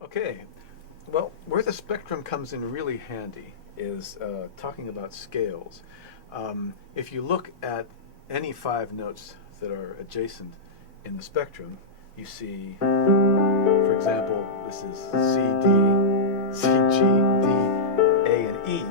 Okay, well, where the spectrum comes in really handy is talking about scales. If you look at any five notes that are adjacent in the spectrum, you see, for example, this is C, D, C, G, D, A, and E.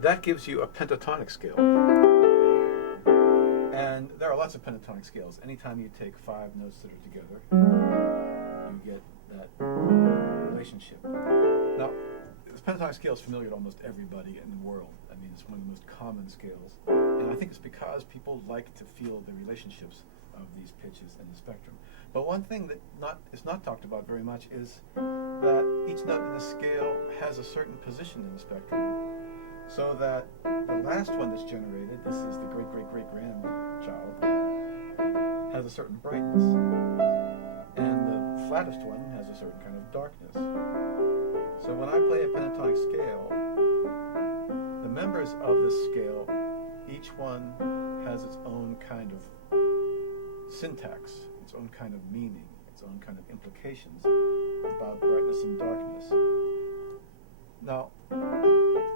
That gives you a pentatonic scale. And there are lots of pentatonic scales. Anytime you take five notes that are together, you get that relationship. Now, the pentatonic scale is familiar to almost everybody in the world. I mean, it's one of the most common scales. And I think it's because people like to feel the relationships of these pitches in the spectrum. But one thing that is not talked about very much is that each note in the scale has a certain position in the spectrum, so that the last one that's generated, this is the great-great-great-grandchild, has a certain brightness. And the flattest one has a certain kind of darkness. So when I play a pentatonic scale, the members of this scale, each one has its own kind of syntax, its own kind of meaning, its own kind of implications about brightness and darkness. Now,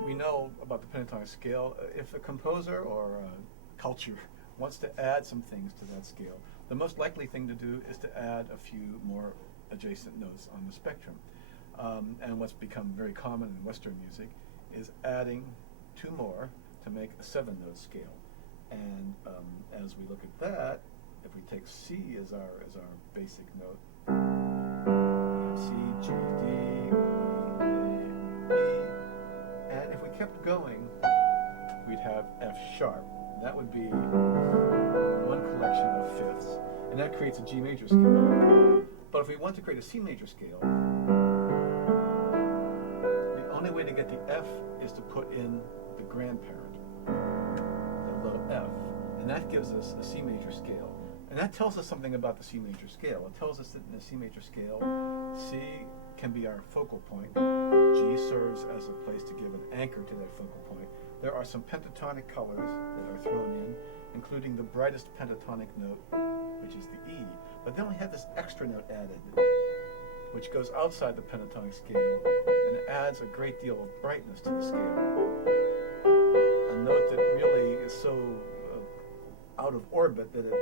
we know about the pentatonic scale. If a composer or a culture wants to add some things to that scale, the most likely thing to do is to add a few more adjacent notes on the spectrum. And what's become very common in Western music is adding two more to make a seven-note scale. And as we look at that, if we take C as our basic note, C, G, D, E, and if we kept going, we'd have F sharp. That would be one collection of fifths, and that creates a G major scale. But if we want to create a C major scale, the only way to get the F is to put in the grandparent, the low F, and that gives us a C major scale. And that tells us something about the C major scale. It tells us that in the C major scale, C can be our focal point. G serves as a place to give an anchor to that focal point. There are some pentatonic colors that are thrown in, including the brightest pentatonic note, which is the E. But then we have this extra note added, which goes outside the pentatonic scale and adds a great deal of brightness to the scale. A note that really is so out of orbit that it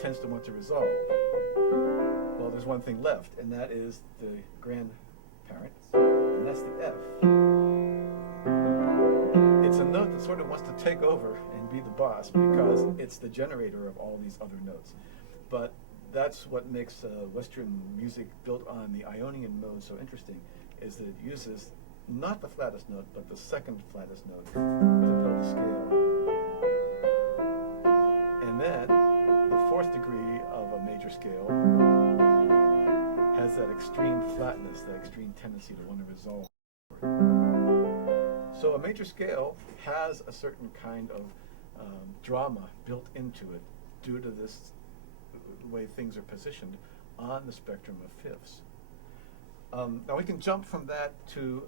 tends to want to resolve. Well, there's one thing left, and that is the grandparent, and that's the F. It's a note that sort of wants to take over and be the boss because it's the generator of all these other notes. But that's what makes Western music built on the Ionian mode so interesting, is that it uses not the flattest note, but the second flattest note to build a scale. And then the fourth degree of a major scale has that extreme flatness, that extreme tendency to want to resolve. So a major scale has a certain kind of drama built into it due to this way things are positioned on the spectrum of fifths. Now we can jump from that to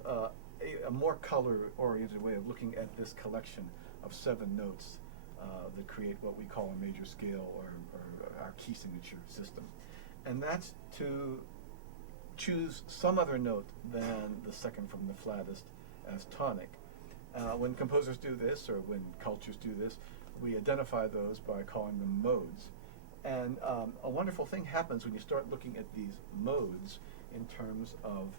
a more color-oriented way of looking at this collection of seven notes that create what we call a major scale or our key signature system. And that's to choose some other note than the second from the flattest as tonic. When composers do this, or when cultures do this, we identify those by calling them modes. And a wonderful thing happens when you start looking at these modes in terms of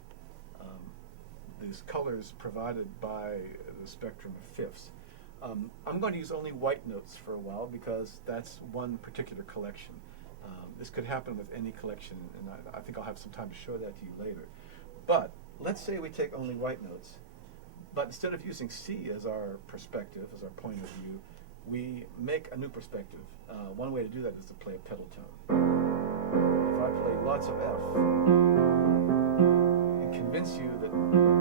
these colors provided by the spectrum of fifths. I'm going to use only white notes for a while because that's one particular collection. This could happen with any collection, and I think I'll have some time to show that to you later. But let's say we take only white notes, but instead of using C as our perspective, as our point of view, we make a new perspective. One way to do that is to play a pedal tone. If I play lots of F and convince you that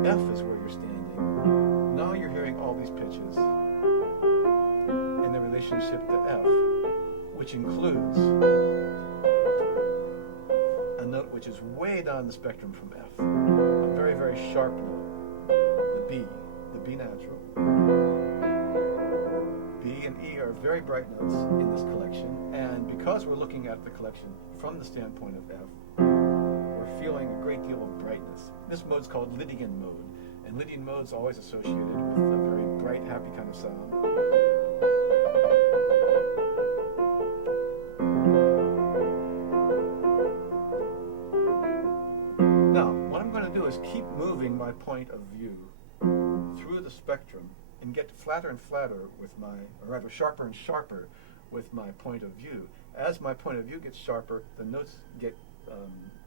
F is where you're standing, now you're hearing all these pitches in the relationship to F, which includes a note which is way down the spectrum from F, a very, very sharp note, the B natural. B and E are very bright notes in this collection, and because we're looking at the collection from the standpoint of F, we're feeling a great deal of brightness. This mode's called Lydian mode, and Lydian mode's always associated with a very bright, happy kind of sound. Now, what I'm going to do is keep moving my point of view through the spectrum and get flatter and flatter with my, or rather sharper and sharper with my point of view. As my point of view gets sharper, the notes get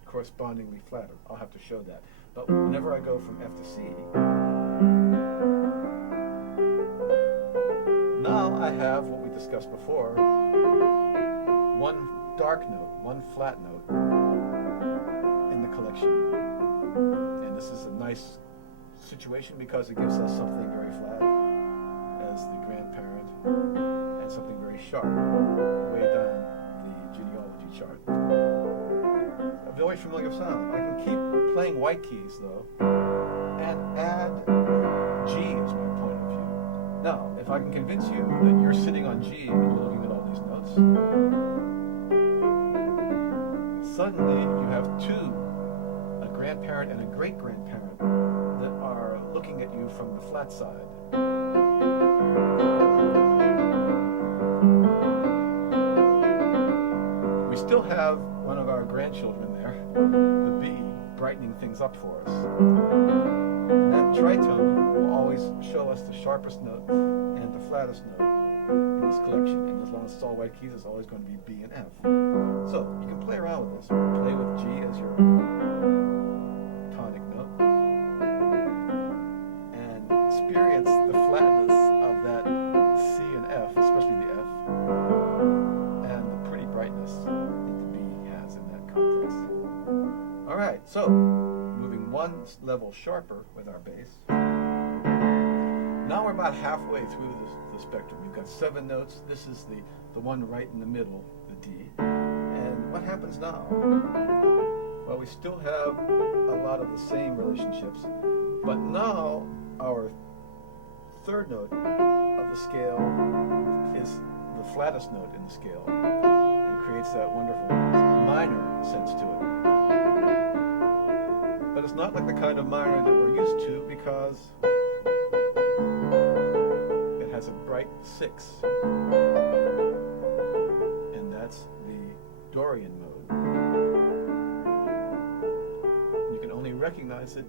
correspondingly flatter. I'll have to show that. But whenever I go from F to C, now I have what we discussed before, one dark note, one flat note in the collection. And this is a nice situation because it gives us something very flat as the grandparent and something very sharp way down the genealogy chart. A very familiar sound. I can keep playing white keys though and add G as my point of view. Now, if I can convince you that you're sitting on G and you're looking at all these notes, suddenly you have two, a grandparent and a great-grandparent, that are looking at you from the flat side. We still have one of our grandchildren there, the B, brightening things up for us. And that tritone will always show us the sharpest note and the flattest note in this collection. And as long as it's all white keys, it's always going to be B and F. So you can play around with this. Play with G as your tonic note and experience the flatness of that C and F, especially the F, and the pretty brightness that the B has in that context. All right, so moving one level sharper with our bass. Now we're about halfway through the spectrum. We've got 7 notes. This is the one right in the middle, the D. And what happens now? Well, we still have a lot of the same relationships, but now our third note of the scale is the flattest note in the scale and creates that wonderful minor sense to it. But it's not like the kind of minor that we're used to because it has a bright 6, and that's the Dorian mode. You can only recognize it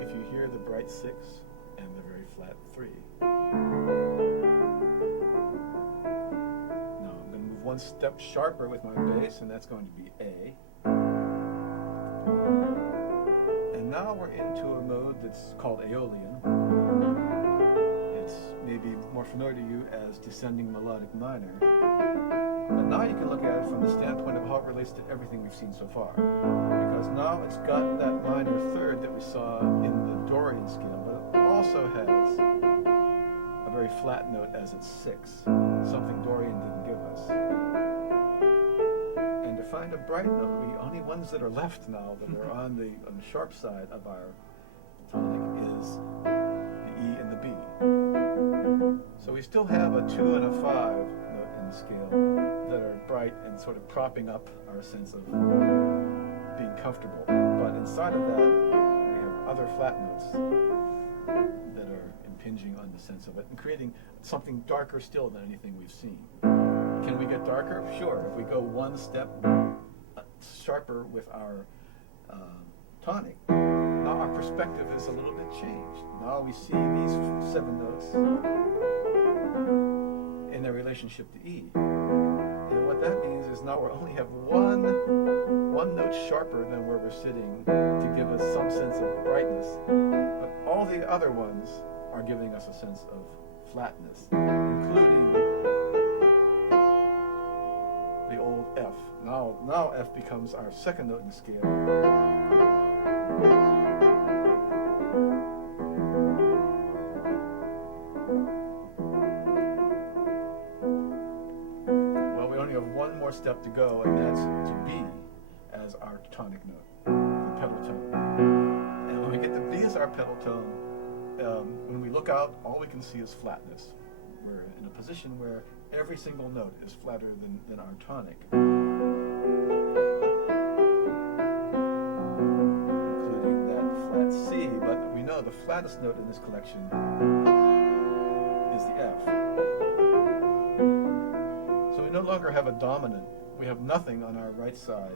if you hear the bright 6 and the very flat 3. Now I'm going to move one step sharper with my bass, and that's going to be A. And now we're into a mode that's called Aeolian. It's maybe more familiar to you as descending melodic minor. But now you can look at it from the standpoint of how it relates to everything we've seen so far. Because now it's got that minor third that we saw in the Dorian scale, but it also has a very flat note as its 6, something Dorian didn't give us. And to find a bright note, the only ones that are left now that are on the sharp side of our tonic is the E and the B. So we still have a 2 and a 5 note in the scale that are bright and sort of propping up our sense of being comfortable. But inside of that, we have other flat notes that are impinging on the sense of it and creating something darker still than anything we've seen. Can we get darker? Sure. If we go one step sharper with our tonic, now our perspective is a little bit changed. Now we see these 7 notes in their relationship to E. And what that means is now we only have one note sharper than where we're sitting to give us some sense of brightness. But all the other ones are giving us a sense of flatness, including the old F. Now F becomes our second note in the scale. Well, we only have one more step to go, and that's to B as our tonic note, the pedal tone. And when we get to B as our pedal tone, when we look out, all we can see is flatness. We're in a position where every single note is flatter than our tonic. the flattest note in this collection is the F. So we no longer have a dominant. We have nothing on our right side.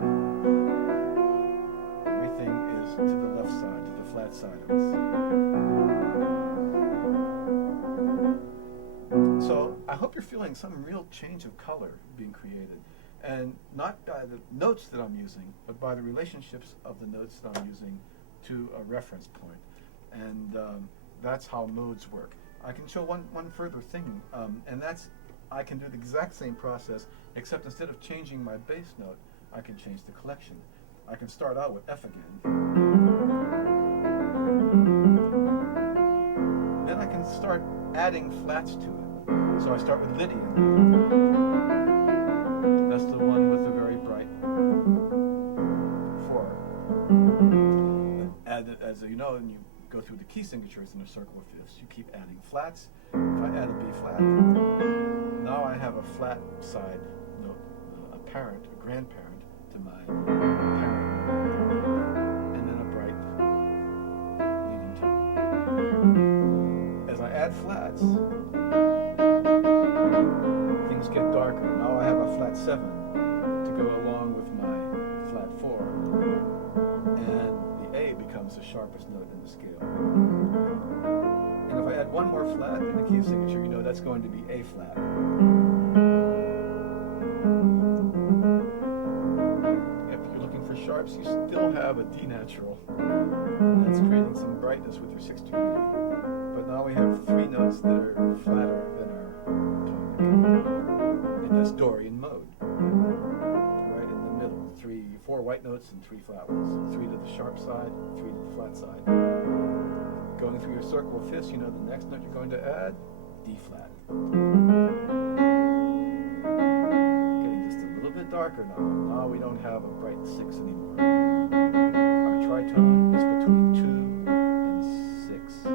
Everything is to the left side, to the flat side of us. So I hope you're feeling some real change of color being created. And not by the notes that I'm using, but by the relationships of the notes that I'm using to a reference point. And that's how modes work. I can show one further thing, and that's I can do the exact same process, except instead of changing my bass note, I can change the collection. I can start out with F again. Then I can start adding flats to it. So I start with Lydian. That's the one with the very bright 4. As you know, and you go through the key signatures in a circle of fifths, you keep adding flats. If I add a B flat, now I have a flat side note, a parent, a grandparent to my parent note, and then a bright leading tone. As I add flats, things get darker. Now I have a flat 7 to go along with my flat 4, and the A becomes the sharpest note in the scale. And if I add one more flat in the key signature, you know that's going to be A flat. If you're looking for sharps, you still have a D natural, and that's creating some brightness with your 6th degree. But now we have 3 notes that are flatter than our tonic, and that's Dorian mode. Right in the middle, 4 white notes and 3 flat ones. 3 to the sharp side, 3 to the flat side. Going through your circle of fifths, you know the next note you're going to add, D flat. Getting just a little bit darker now. Now we don't have a bright 6 anymore. Our tritone is between 2 and 6.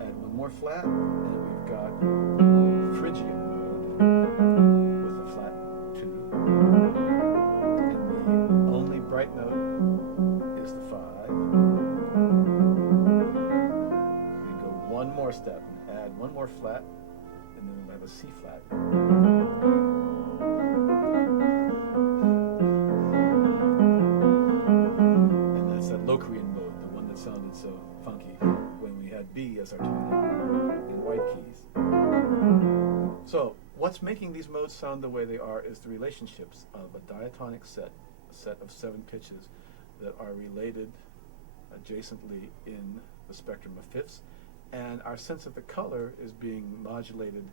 Add one more flat, and we've got Phrygian mode with a flat 2. And the only bright note is the 5. And go one more step and add one more flat, and then we'll have a C flat. And that's that Locrian mode, the one that sounded so funky when we had B as our tonic in white keys. So what's making these modes sound the way they are is the relationships of a diatonic set, a set of 7 pitches that are related adjacently in the spectrum of fifths, and our sense of the color is being modulated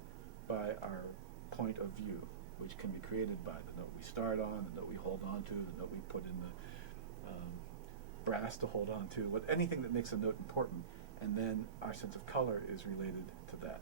by our point of view, which can be created by the note we start on, the note we hold on to, the note we put in the brass to hold on to, anything that makes a note important, and then our sense of color is related to that.